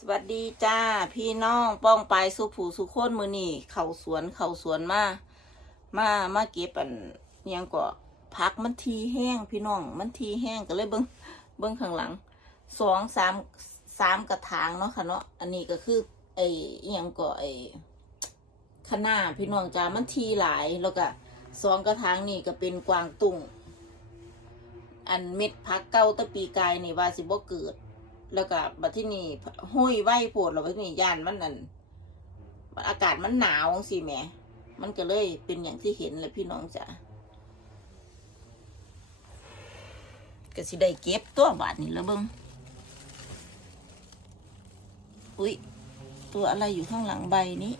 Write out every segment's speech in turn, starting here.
สวัสดีจ้าพี่น้องป้องปลายสุผูสุโคนมือนี่เขาสวนเขาสวนมามามาเก็บอันยังก็พักมันทีแห้งพี่น้องมันทีแห้งก็เลยเบิ้งเบิ้งข้างหลังสองสามสามกระถางเนาะค่ะเนาะอันนี้ก็คือไอ้อิหยังก็ไอ้คะน้าพี่น้องจ้ามันทีหลายแล้วก็สองกระถางนี่ก็เป็นกวางตุ้งอันเม็ดพักเก้าตะปีกายนี่ว่าสิบ่เกิด แล้วก็บัดที่นี่ห้อยไหวโพดแล้วบัดที่นี่ย่านมันนั่นอากาศมันหนาวสิแม่มันก็เลยเป็นอย่างที่เห็นเลยพี่น้องจ้ะก็สิได้เก็บตัวบาทนี่แล้วเบิ้งอุ้ยตัวอะไรอยู่ข้างหลังใบนี้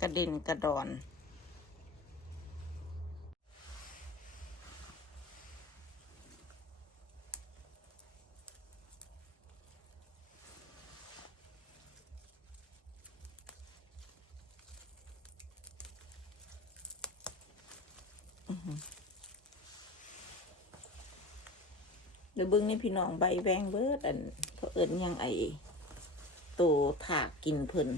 กระด็นกระดอน เดี๋ยวบิ้งนี่พี่น้องใบแวงเบิดอันเขาเอิญยังไอตัวถากกินเพิ่น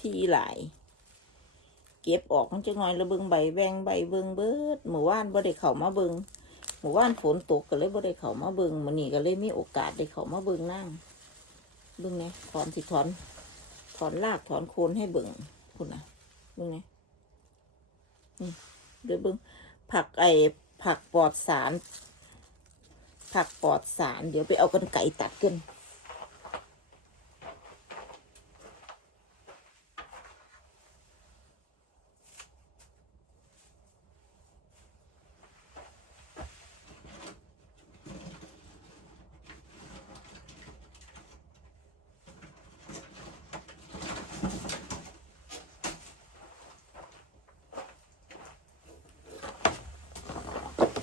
ทีหลาย เก็บออกมันจะน้อยแล้วเบิงใบแวงใบเบิงเบิดหมู่ว่านบ่ได้เข้ามาเบิงหมู่ว่านฝนตกก็เลยบ่ได้เข้ามาเบิงมื้อนี้ก็เลยมีโอกาสได้เข้ามาเบิงนั่งเบิงไงถอนสิถอน ถอนรากถอนโคนให้เบิงคุณนะเบิงไงนี่เดี๋ยวเบิงผักไอผักปลอดสารผักปลอดสาร เดี๋ยวไปเอากันไก่ตัดกัน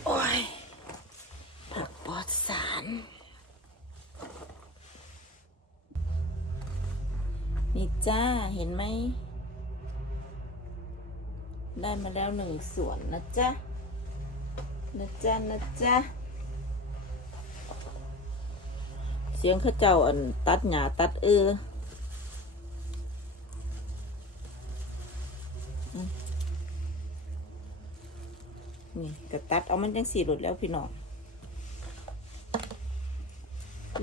โอ้ย ผักปลอดสาร นี่ จ้าเห็นไหม ได้มาแล้วหนึ่งส่วนนะจ๊ะ นะจ๊ะ นะจ๊ะ เสียงข้าเจ้าอันตัดหญ้าตัดเออนี่ก็ตัดเอามันจังสี่หลุดแล้วพี่น้อง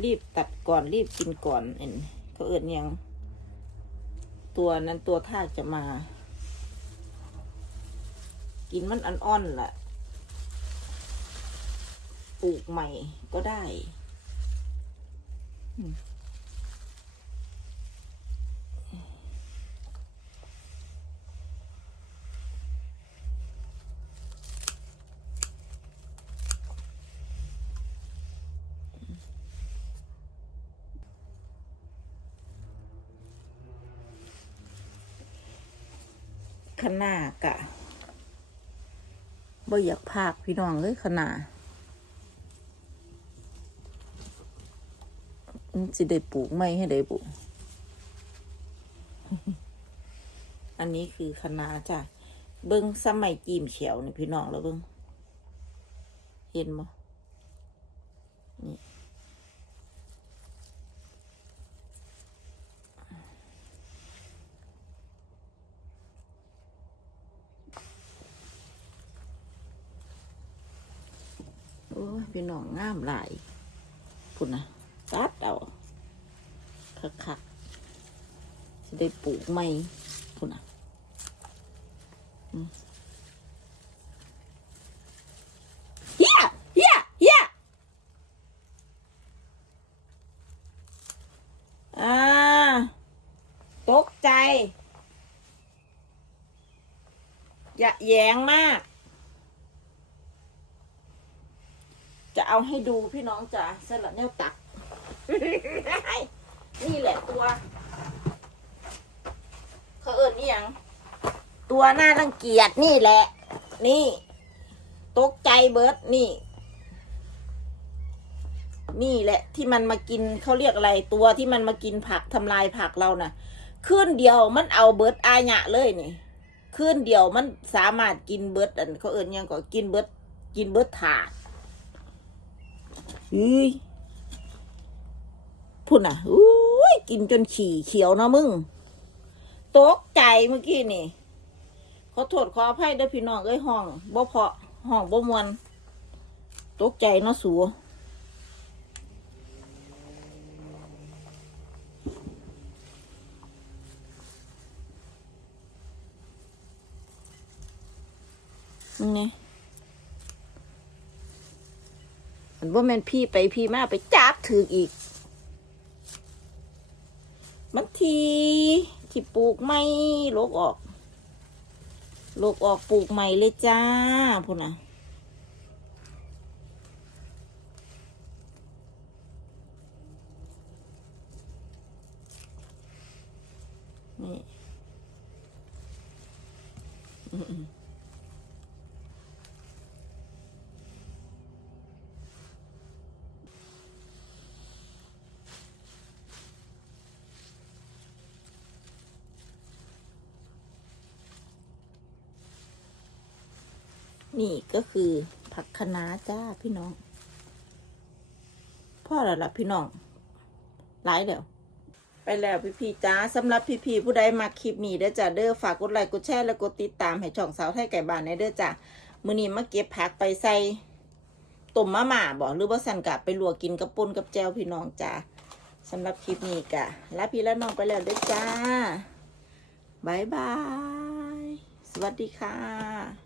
รีบตัดก่อนรีบกินก่อนเอ็นเขาเอิดยัง ตัวนั้นตัวท่าจะมา กินมันอ่อนๆล่ะ ปลูกใหม่ก็ได้ อืม ขนากะบ่อยากพากพี่น้องเลยขนามันสิได้ปลูกไม่ให้ได้ปลูก อันนี้คือคณะจ้ะ เบิ้งสมัยจีมเฉียวนี่พี่น้องแล้วเบิ้งเห็นบ่ย พี่น้องงามหลายพุ่นนะตัดเอาคักๆจะได้ปลูกใหม่พุ่นนะเฮียเฮียเฮียอ่าตกใจ อย่าแยงมาก จะ เอาให้ดูพี่น้องจ๋าสลัดเนี่ยตัก นี่แหละตัว เขาเอิญนี่ยัง ตัวหน้ารังเกียจนี่แหละ นี่ ตกใจเบิร์ดนี่ นี่แหละ ที่มันมากินเขาเรียกอะไรตัวที่มันมากินผักทำลายผักเราน่ะคืนเดียวมันเอาเบิร์ดอาญะเลยนี่คืนเดียวมันสามารถกินเบิร์ดอันเขาเอิญยังก็กินเบิร์ดกินเบิร์ดถาด อุ้ยพุ่นอะอุ้ยกินจนขี่เขียวนะมึง ตกใจเมื่อกี้นี่ ขอโทษขออภัยเด้อพี่น้องเอ้ยห้องบ่เพาะห้องบ่มวน ตกใจเนาะสูนี่ มันว่าแม่นพี่ไปพี่มาไปจับถืออีกมันทีที่ปลูกไม่ลกออกลกออกปลูกใหม่เลยจ้าพุ่นน่ะนี่ นี่ก็คือผักคะน้าจ้าพี่น้อง พ่อแล้วล่ะพี่น้องหลายเดี๋ยวไปแล้วพี่พี่จ้าสำหรับพี่พี่ผู้ใดมาคลิปนี้เด้อจ้าเด้อฝากกดไลค์กดแชร์และกดติดตามให้ช่องสาวไทยไก่บ้านในเด้อจ้ามือนี้มาเก็บผักไปใส่ต้มมะหม่าบ่หรือว่าสั่นกะไปลวกกินกับป่นกับแจวพี่น้องจ้าสำหรับคลิปนี้กะลาพี่และน้องไปแล้วเด้อจ้าบายบาย สวัสดีค่ะ